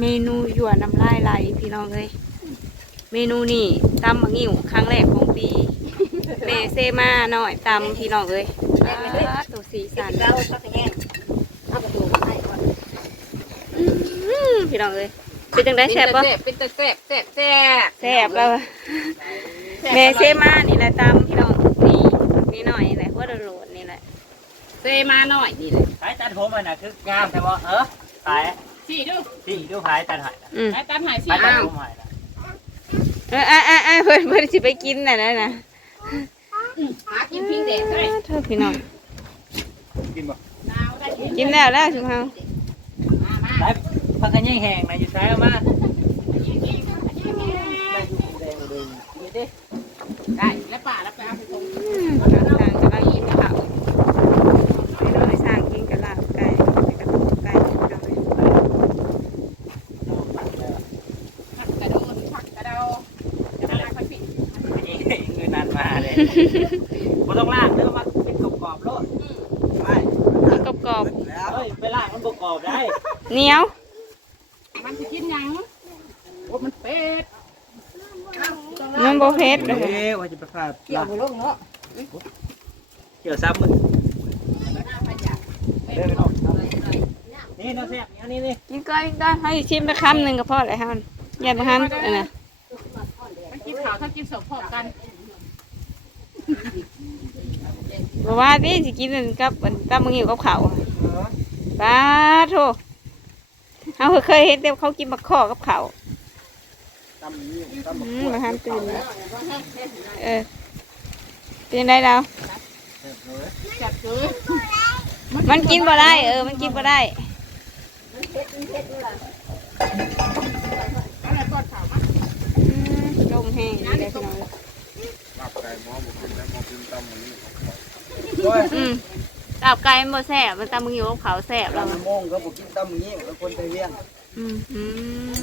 เมนูหยวนน้ำลายไหลพี่น้องเลยเมนูนี่ตำมะงิ่วครั้งแรกของปีเมเซมาหน่อยตำพี่น้องเลยอ้าตัวสีสันเราสักแห้งเอากระดูกมาให้ก่อนอื้อพี่น้องเลยเป็นจังได้แซ่บปะเป็นตะแซ่บแซ่บแซ่บแซ่บแล้วอะเมเซมานี่แหละตำพี่น้องนี่นี่หน่อยนี่แหละหัวโดดๆนี่แหละเซมาหน่อยนี่เลยขายตัดผมมันน่ะคืองามแต่ว่าเออขาย สี่ดูที่ดูขายตัดหายน่ะอืมไอ้ตามหายสี่ขายตัดอ้าวผมหายน่ะเอออะอะอะเพิ่นเพิ่นสิไปกินน่ะนะนะหากินพิงเด็กเลยเธอพี่น้องกินบ่หนาวได้กินกินแล้วแล้วชุมเฮามามาได้พักกันยังแห้งนะอยู่ซ้ายเอามา ได้แล้วป่าแล้วไปเอาไปส่ง อืมทางทางกำลังกินข้าวไม่รู้ไปสร้างกินกับลาบไก่ไปกับต้มไก่พี่น้องเอ้ย ผักกระโดนผักกระเดาจะมาลากไปผิด นี่เงินนานมาเลยบ่ต้องลากเด้อมาเป็นกรอบๆโลดไม่ มันกรอบ เฮ้ยไปลากมันบ่กรอบได้ ๆ เหนียว มันจะกินหยังโอ้มันเป็ดมันบ่เผ็ดเอ้ยว่าจะไปพาเกี่ยวลุงเนาะเกี่ยวซ้ำมึงนี่น้องนี่น้องแซ่บนี่นี่นี่กินก่อนกินก่อนให้ชิมไปคำหนึ่งก็พอแล้วฮะมันอย่ามาหันอันน่ะมันกินขาวถ้ากินสมพร้อกันบอกว่านี่สิกินอันกับอันตำมึงอยู่กับเขาป้าโถ เขาเคยเห็นแต่เขากินบักข้อกับเขาวตำนี่ตำอืมมาหันตื่นแล้วเออเป็นได้แล้วจับจืดมันกินบ่ได้ เออ มันกินบ่ได้อะไรก้อนขาวมาอืมลมแห้งดีเลยพี่น้อง โอ้ยอืมตับไก่มันบ่แซ่บมันตำมึงอยู่กับเขาวแซ่บแล้วตำมงก็บอกกินตำอย่างนี้แล้วคนไทยเวียงอืมอื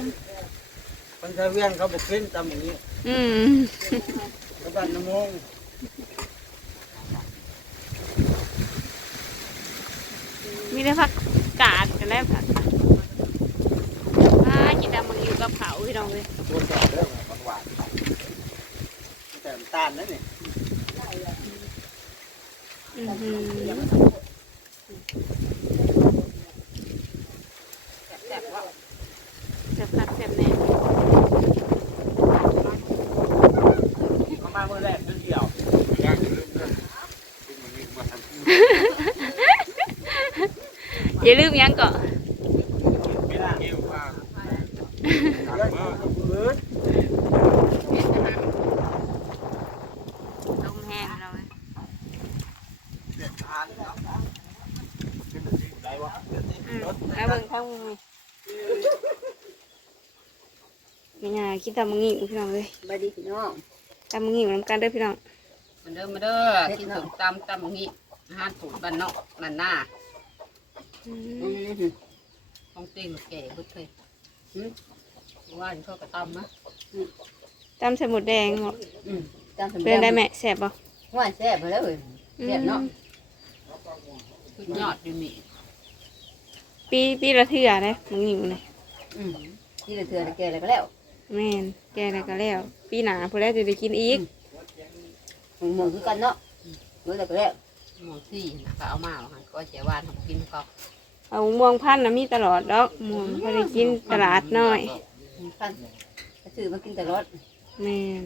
มคนไทยเวียงเขาบอกกินตำอย่างนี้อืมแล้วบ้านน้ำมงมีแต่ผักกาดกันแล้วผักอ่ากินตำมึงอยู่กับเขาวพี่น้องเลยตัวแสบเด้อมันหวานแต่น้ำตาลนั่นนี่อือหือ แซ่บว่าแซ่บคักแซ่บแน่เอามาเมื่อแรกเดือนเดียวอย่าลืมยังก่อน ไม่ได้ เบิด ลมแห้งเราเลย ทานแล้ว ได้วะ อืมแล้วเบิ่งข้างมือ ไม่ง่ายคิดตำมึงงี้พี่น้องเลยบายดีพี่น้องตำมึงงี้นำกันเด้อพี่น้องมาเด้อมาเด้อกินสมตำตำอย่างนี้อาหารสูตรบ้านนอกบ้านหน้าอือืมมต้องเต้นแก่เบิดเลยว่าอยู่ชอบกระตำนะตำใส่หมดแดงเหรออืมจำสำเป็นได้แม่แซ่บป่ะว่าแซ่บไปแล้วเว้ยแซ่บเนาะสุดยอดอยู่นี่ปีปีละเทื่อเลยมึงงี้เลยอืมที่เหลือเถื่อนแก่อะไรก็แล้ว แม่นแกอะไรก็แล้ว ปีหนาพอแล้วจะได้กินอีก หมึงหมึงคือกันเนาะเหลือแต่ก็แล้วหมองที่นะก็เอามาเอาหันก็เจียวานของกินก็เอาม่วงพันธุ์นะมีตลอดดอกม่วงพอได้กินตลาดน้อยท่านก็ซื้อมากินแต่รสแม่น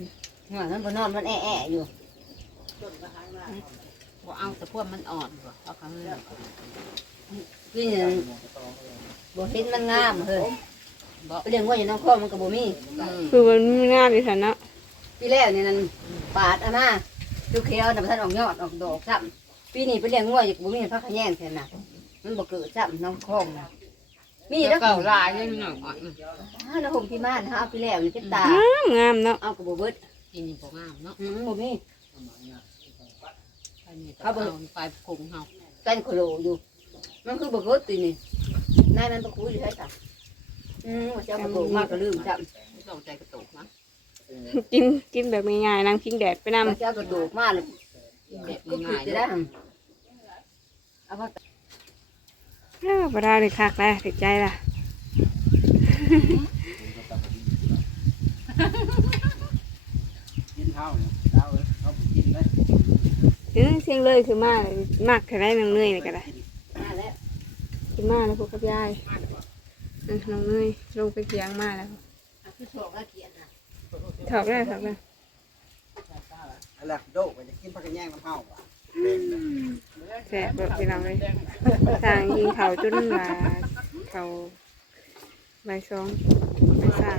หัวมันบนนอนมันแอะๆอยู่บ่เอาแต่พวกมันอ่อนบ่เอาข้างนี้พี่นี่บ่เห็นมันงามเฮ้ย เลี้ยงวัวอยู่น้องข้อมันก็บ่มีอืมคือมันมีงามดิสันเนาะปีแล้วนี่นั่นปาดเอามาดูเขียวน่ะบ่ทันออกยอดออกดอกซ้ำปีนี้ไปเลี้ยงวัวอยู่บ่มีพักขะแยงแท้น่ะมันบ่เกิดซ้ำน้องคองน่ะมีมีแล้แล้ววเก่าลายเลยหน่อยอ่อนอ้าน้าห่มพี่ม่านหาเอาไปแล้วนี่เจ็บตางามงามเนาะเอาก็บ่เบิดกินนี่บ่งามเนาะอืมบ่มีไปนี่เขาเอาไปกรุงเฮากันโคโลอยู่มันคือบ่เบิดตีนี่นายนั้นตะคุยอยู่ไสจ้ะ อืมว่าเจ้าบ่โกงมากก็ลืมจ้ะไม่ต้องใจกระตุกนะกินกินแบบง่ายๆนั่งพิงแดดไปนำว่าเจ้าก็โดกมาเลยแบบก็คือง่ายจะๆได้เนาะเอาว่าเออบ่ได้เลยคักแล้วถึกใจล่ะกินข้าวเนี่ยข้าวเลยเขาบ่กินเลยเออเสียงเลยคือมาเลยมากแค่ได้น้องเนยนี่ก็ได้มาแล้วคือมาแล้วพวกกับยายเออ น้องเนยลงไปเกียงมาแล้วอะคือโชคก็เขียนน่ะถอกได้ถอกได้อะไรโดกมันจะกินผักกระแยงน้ำเผาว่ะแสบแบบพี่น้องเลยทางยิงเขาจนว่าเขาใบซองใบซ่า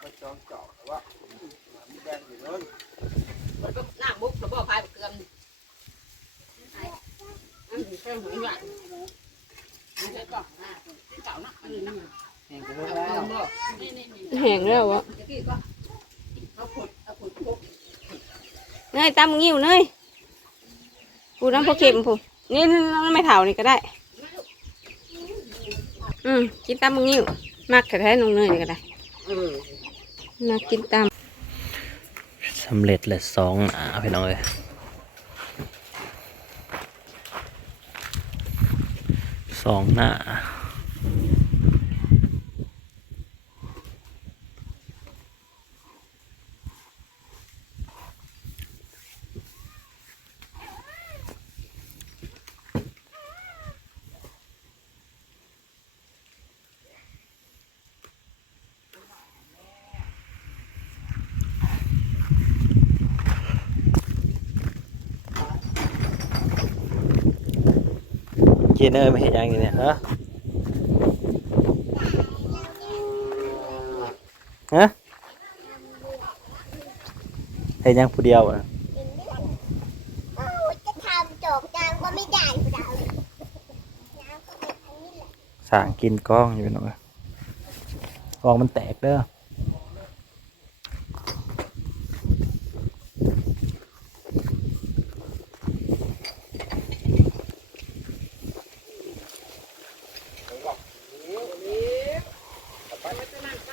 ก็จองเจาะแต่ว่ามันแดงอยู่เลยน้ำบุกระบอกพายเกลือมอันนี้เพิ่มหัวหวาน แห้งแล้วมบอกนี่นี่นี่แห้งแล้วะเนยตำงิ้วเนยกูน้ำพอเค็มผมนี่น้ำไม่เถานี่ก็ได้ อืมกินตำงิ้วมากแค่ได้น้องเนยนี่ก็ได้มากินตำสำเร็จเลยสองหนาพี่น้องเลย สองหน้า กินเนอร์ไม่เห็นยังอยู่เนี่ยฮะฮะเห็นยังผู้เดียวอะโอ้ยจะทำจบนางก็ไม่ได้กูดาวนางก็เป็นอันนี้แหละสางกินกล้องอยู่พี่น้องเอ้ยกล้องมันแตกเด้อ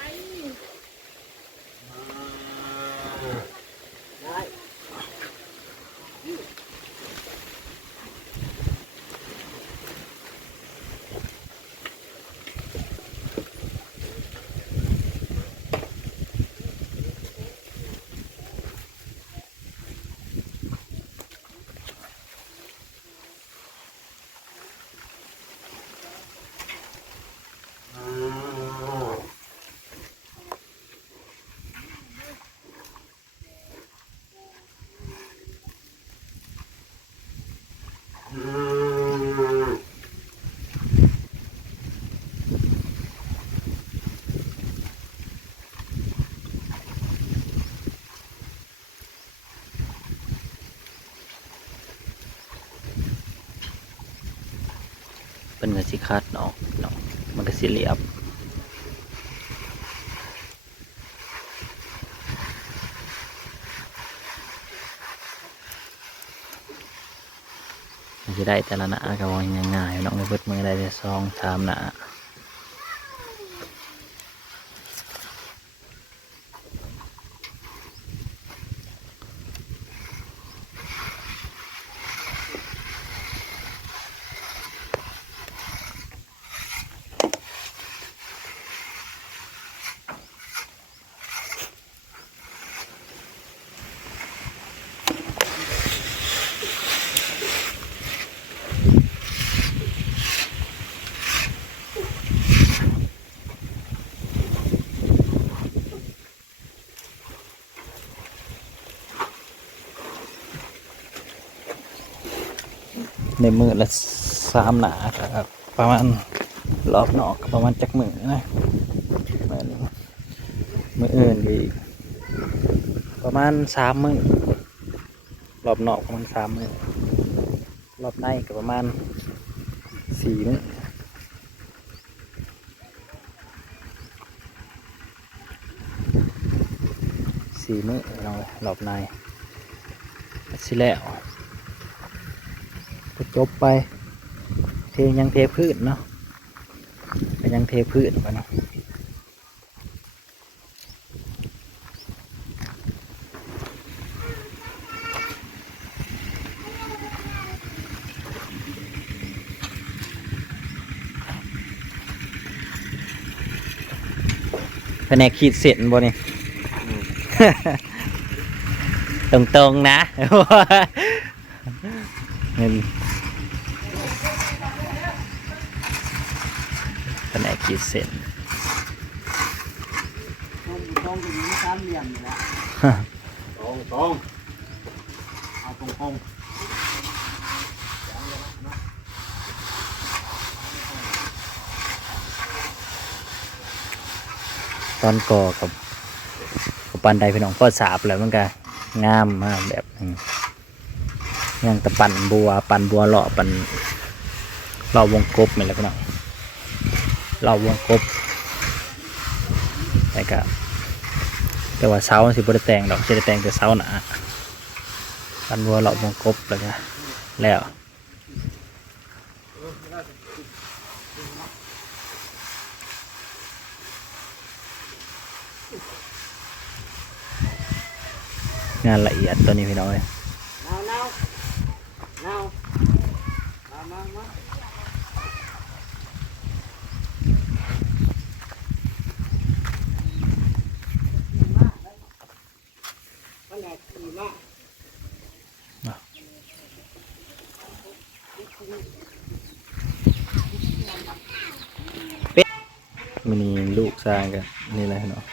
哎呦！ เป็นกระสิคัดเนาะเนาะมันก็สิเหลียบมันจะได้แต่ละหน้าก็ว่าง่ายๆเนาะไม่เบิดมือได้แต่ซองสามหน้า ในมือละสามหนาครับ ประมาณรอบนอกประมาณจักมือนะม่นมืออื่นดีประมาณสามมือรอบนอกประมาณสามมือรอบในก็ประมาณสี่มือสี่มือเรารอบในสิแล้ว็จบไป เทยังเทพืชเนาะก็ยังเทพืชไปเนาะแผนขีดเส้นบ่นี่ตรงๆนะเงิน ขีดเส้นตรงตรงตรงนี้สามเหลี่ยมนี่แหละตรงตรงเอาตรงตรงตอนก่อกับกับปันไดพี่น้องพ่อสาบแล้วมันก็งามมากแบบยังแต่ปันบัวปันบัวเลาะปันเลาะวงกบนี่แหละพี่น้อง เลาวงกบแต่ก็แต่ว่าเสาสิบริแตงดอกจะได้แตงแต่เสาหนาปันบัวเลาวงกบแล้วก็แล้วงานละเอียดตัวนี้พี่น้องเอ้ย เอาเนาเอามามามามันแหลกดีมาก มินีลูกส ร้างกันนี่แหละพี่น้อง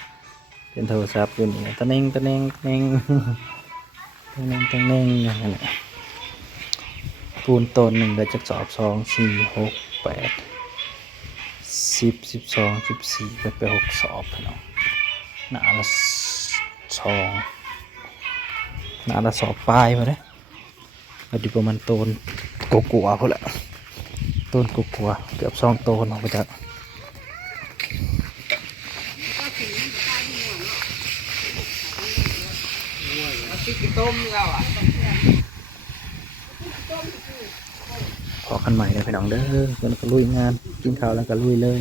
เป็นโทรศัพท์อยู่นี่ตะเน่งตะเน่งตะเน่งตะเน่งตะเน่งอย่างนั้นแหละปูนต้นหนึ่งก็จะสอบสองสี่หกแปดสิบสิบสองสิบสี่ก็ไปหกสอบพี่น้องหนาละสองหนาละสอบปลายมาเลยมาดีประมาณต้นกกัวๆพอแหละต้นกกัวๆเกือบสองต้นออกไปจาก ติดต้มแล้วอะพอกันใหม่เลยพี่น้องเด้อเพิ่นก็ลุยงาน กินข้าวแล้วก็ลุยเลย